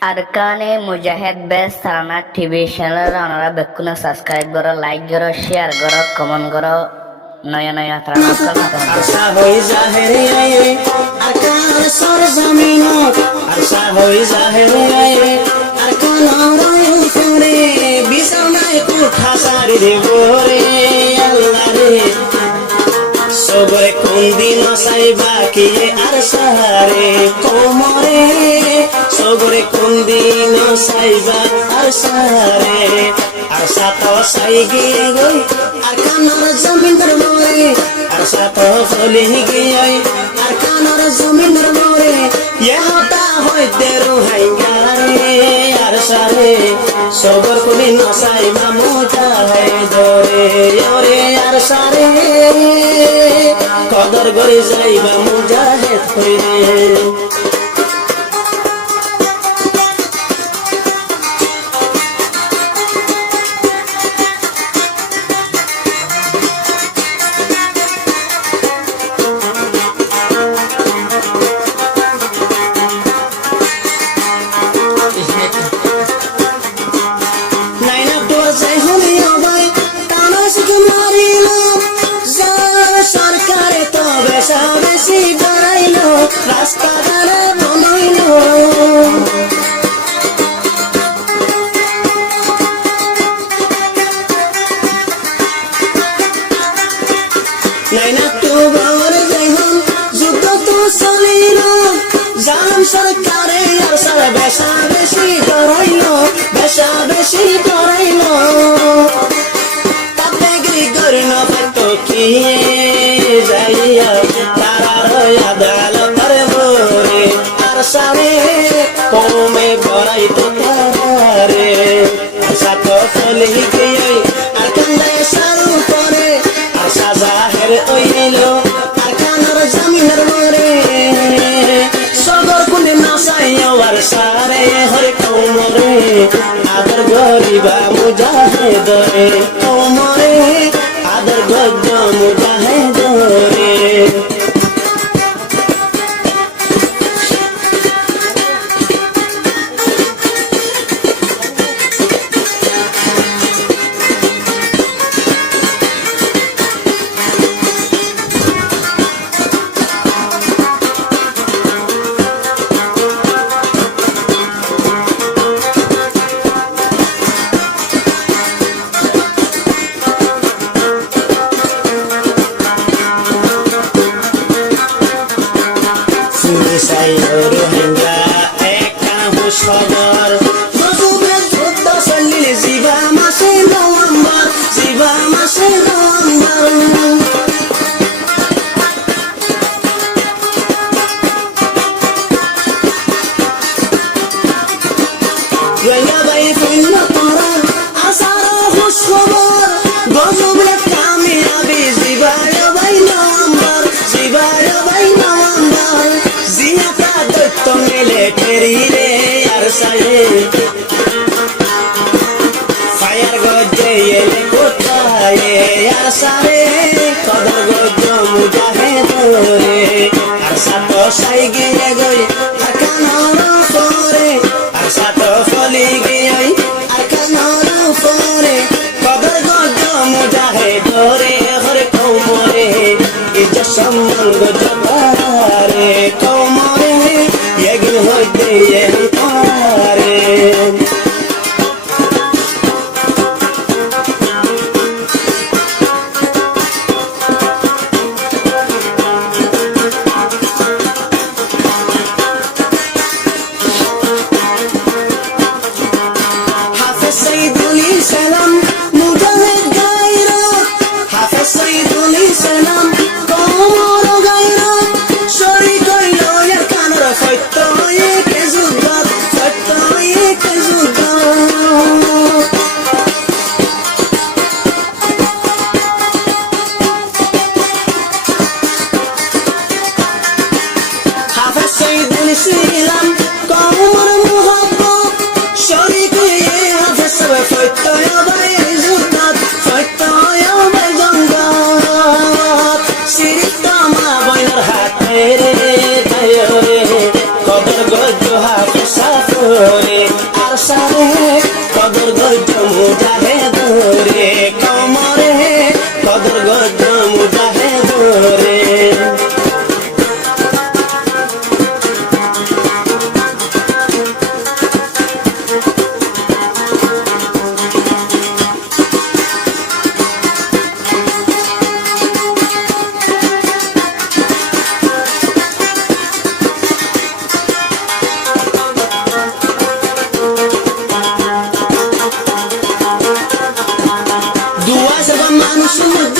Arkane Mujahid Best Sarana TV channel Anara Bekuna subscribe goro, like goro, share goro, comment goro, naya naya Sarana Arsa hoi zahiri aye, arkan sor zamino. Arsa hoi zahiri aye, arkan aurayu fure. Bisanai kutha sari devore Allah re. Sobre kundino saiba kiye arsare komore. Sobre kundino saiba arsare. Arsa to saigi goi, arkan ar zamin darmore. Arsa to foli goi, arkan ar zamin darmore. Ye hota hoy teru haingare arsare. Sobre kundino saiba mujahid dore yore arsare. Qadar gori jaiba mujahid hoire. সরকারে তো বেশা বেশি বাড়াইলো রাস্তা ধারে বানাইলো নাইনা তো বাবার যখন যুদ্ধ তো চলিল জান সরকারে আর সারা বেশা বেশি বাড়াইলো বেশা বেশি বাড়াইলো তাতে গরি না পারতো কি যাইয়া তারার আদালতের মোরে আরশারে কমে বড়াই তো তারে আশা তো ফলি গই আর কান্দে সারু করে আশা জাহের হইল আর কানার জমিনের মোরে সদর কুনে নাসাইও আর সারে হরে কোমরে আদর গরিবা মুজাহিদ রে কোমরে আদর গজ্জ মুজাহিদ রে রোহিঙ্গা একটা হুশখবর গজবের যুদ্ধ চলিল জিবা মাসে নভেম্বর জিবা মাসে নভেম্বর রোহিঙ্গা বাই ফিন্ন করার আসার হুশখবর গজবের কামিয়াবি জিবা বাই নভেম্বর জিবা বাই নভেম্বর জিয়াতা দৈত্য মিলিটারি রে আরশায়ে ফায়ার গজে এলে কোথায় আরশারে কদর গজ মুজাহিদ রে আরশা তো সাই গিয়ে গই আরকানোর পরে আরশা তো ফলি গিয়ে আরকানোর পরে কদর গজ মুজাহিদ রে হরে কোমরে ইজ্জত সম্মান গজ পারে কোমরে এগিন হইতে পারে সারে কদর গজ্জ মুজাহিদ রে কমরে কদর গজ্জ মুজাহিদ রে মানুষ